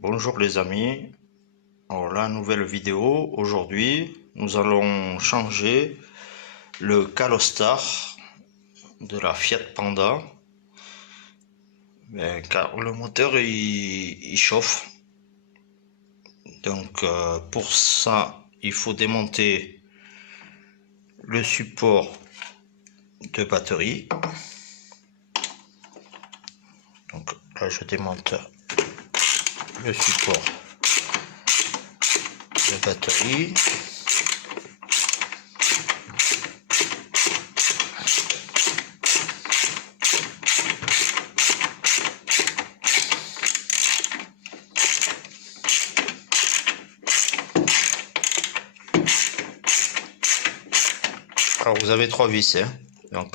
Bonjour les amis, alors la nouvelle vidéo, aujourd'hui nous allons changer le calostar de la Fiat Panda, car le moteur il chauffe. Donc pour ça il faut démonter le support de batterie. Donc là je démonte le support de batterie. Alors vous avez trois vis, hein. Donc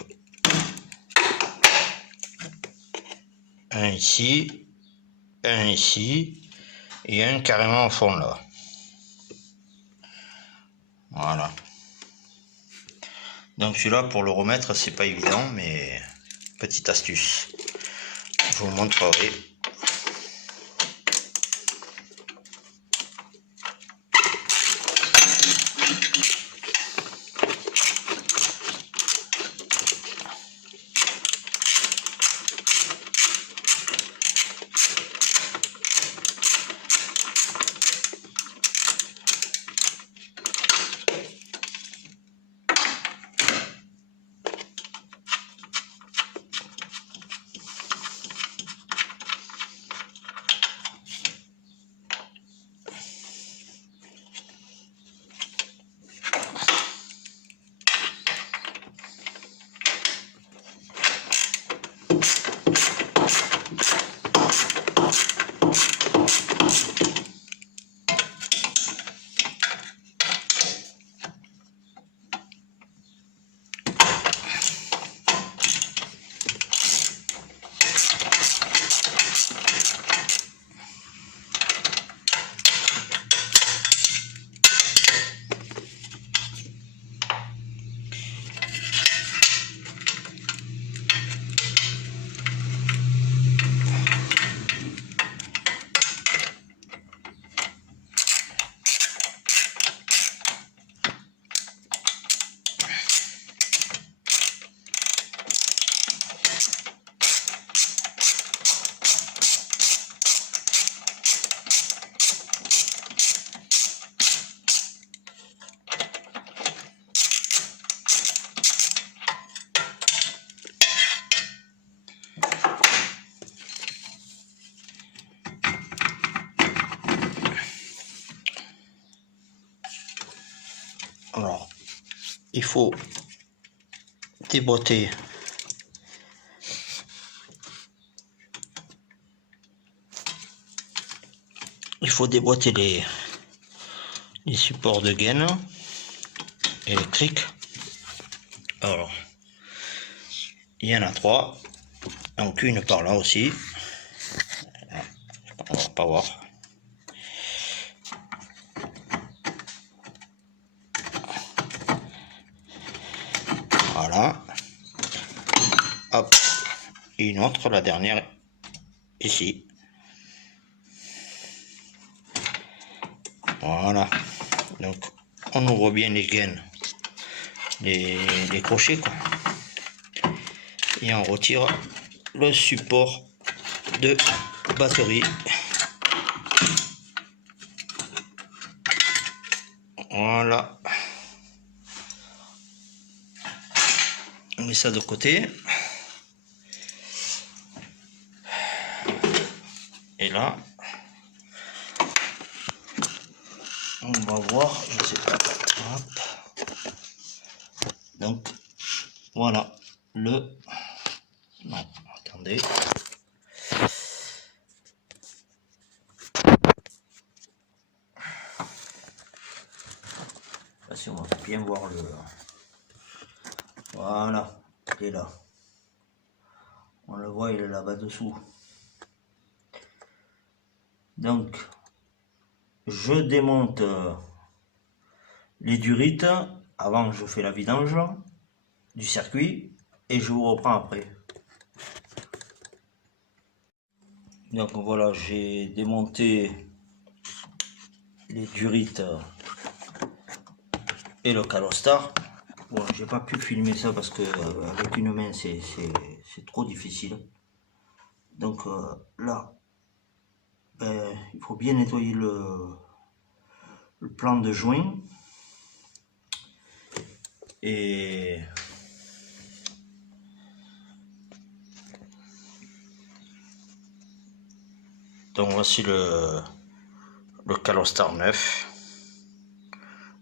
un ici, un ici et un carrément au fond là. Voilà. Donc celui-là pour le remettre c'est pas évident, mais petite astuce. Je vous montrerai. Alors, il faut déboîter les supports de gaine électrique. Alors, il y en a trois, donc une par là aussi. On va pas voir. Voilà. Hop. Et une autre, la dernière, ici. Voilà. Donc, on ouvre bien les gaines, les crochets, quoi. Et on retire le support de batterie. Voilà. On met ça de côté. Et là, on va voir, je sais pas. Hop. Donc, voilà le... Non, attendez. Là, si on va bien voir le... Voilà, il est là. On le voit, il est là-bas dessous. Donc, je démonte les durites. Avant, je fais la vidange du circuit et je vous reprends après. Donc voilà, j'ai démonté les durites et le calostar. Bon, j'ai pas pu filmer ça parce que avec une main c'est trop difficile. Donc là, il faut bien nettoyer le plan de joint. Et donc voici le calostar neuf.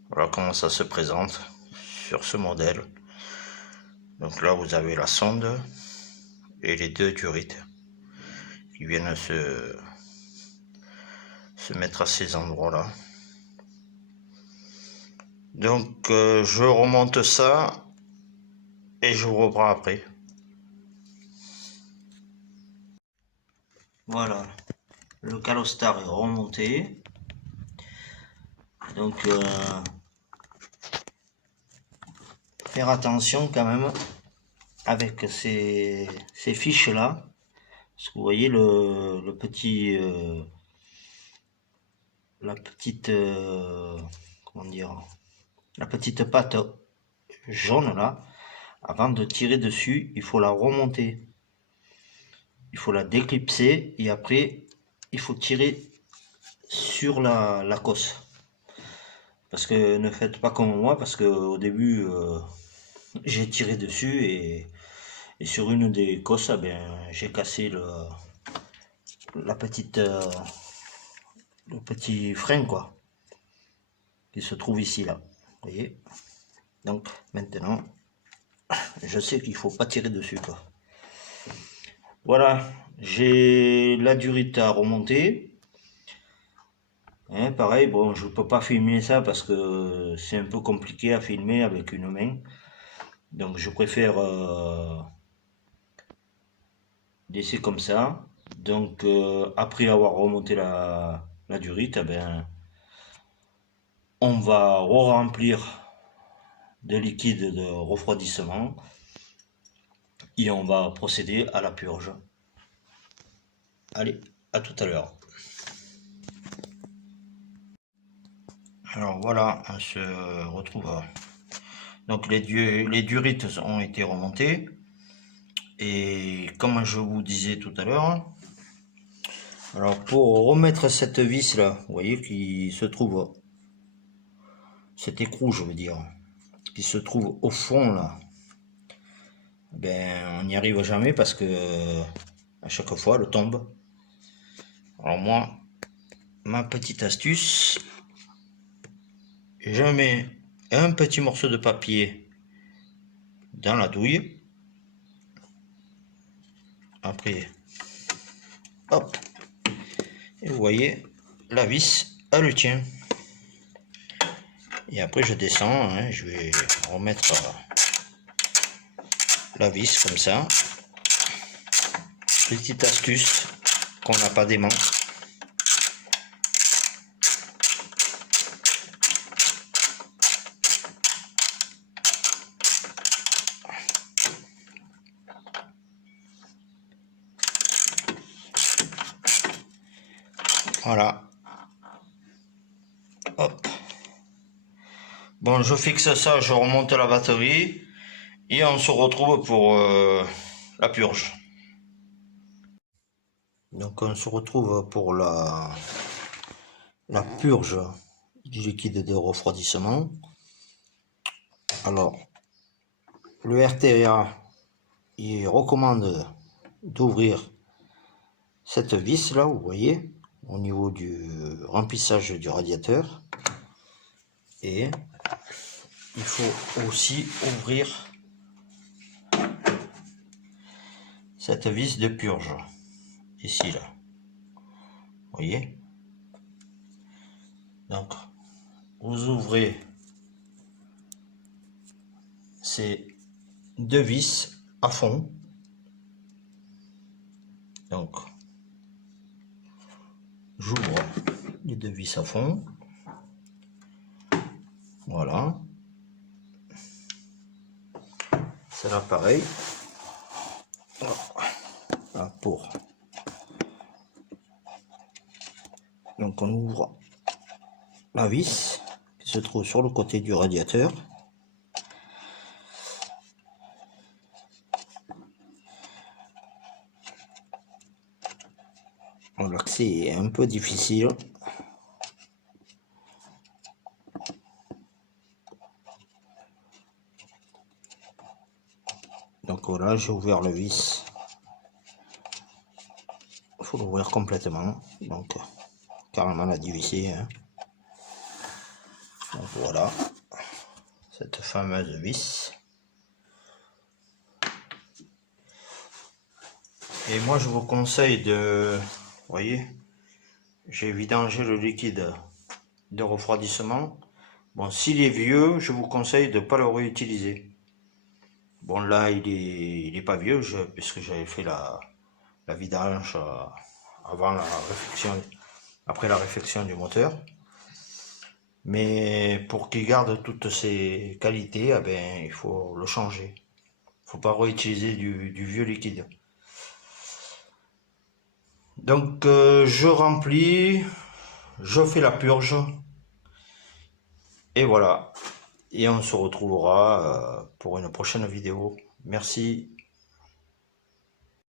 Voilà comment ça se présente sur ce modèle. Donc là vous avez la sonde et les deux durites qui viennent se mettre à ces endroits là. Donc je remonte ça et je vous reprends après. Voilà, le calostar est remonté. Donc faire attention quand même avec ces fiches là, parce que vous voyez le petit la petite comment dire, la petite patte jaune là. Avant de tirer dessus, il faut la remonter, il faut la déclipser et après il faut tirer sur la cosse. Parce que ne faites pas comme moi, parce que au début j'ai tiré dessus et sur une des cosses, j'ai cassé la petite le petit frein quoi, qui se trouve ici là. Vous voyez. Donc maintenant, je sais qu'il faut pas tirer dessus quoi. Voilà, j'ai la durite à remonter. Hein, pareil, bon, je peux pas filmer ça parce que c'est un peu compliqué à filmer avec une main. Donc je préfère laisser comme ça. Donc après avoir remonté la durite, on va re-remplir de liquide de refroidissement et on va procéder à la purge. Allez, à tout à l'heure. Alors voilà, on se retrouve. Donc les durites ont été remontées. Et comme je vous disais tout à l'heure, alors pour remettre cette vis là, vous voyez qui se trouve, cet écrou je veux dire, qui se trouve au fond là, on n'y arrive jamais parce que à chaque fois elle tombe. Alors moi, ma petite astuce, je mets un petit morceau de papier dans la douille. Après, hop, et vous voyez, la vis, elle tient. Et après je descends, hein, je vais remettre la vis comme ça. Petite astuce qu'on n'a pas d'aimant. Voilà. Hop. Bon, je fixe ça, je remonte la batterie et on se retrouve pour la purge. Donc on se retrouve pour la purge du liquide de refroidissement. Alors, le RTA, il recommande d'ouvrir cette vis là, vous voyez, au niveau du remplissage du radiateur. Et il faut aussi ouvrir cette vis de purge, ici là. Vous voyez? Donc, vous ouvrez ces deux vis à fond. Donc, j'ouvre les deux vis à fond. Voilà. C'est là pareil. Voilà, pour Donc on ouvre la vis qui se trouve sur le côté du radiateur. L'accès est un peu difficile. Donc voilà, j'ai ouvert le vis. Il faut l'ouvrir complètement. Donc carrément la dévisser. Hein. Donc voilà, cette fameuse vis. Et moi je vous conseille de, vous voyez, j'ai vidangé le liquide de refroidissement. Bon, s'il est vieux, je vous conseille de ne pas le réutiliser. Bon, là, il est pas vieux, puisque j'avais fait la vidange avant la réfection, après la réfection du moteur. Mais pour qu'il garde toutes ses qualités, eh ben, il faut le changer. Il ne faut pas réutiliser du vieux liquide. Donc, je remplis, je fais la purge. Et voilà. Et on se retrouvera pour une prochaine vidéo. Merci.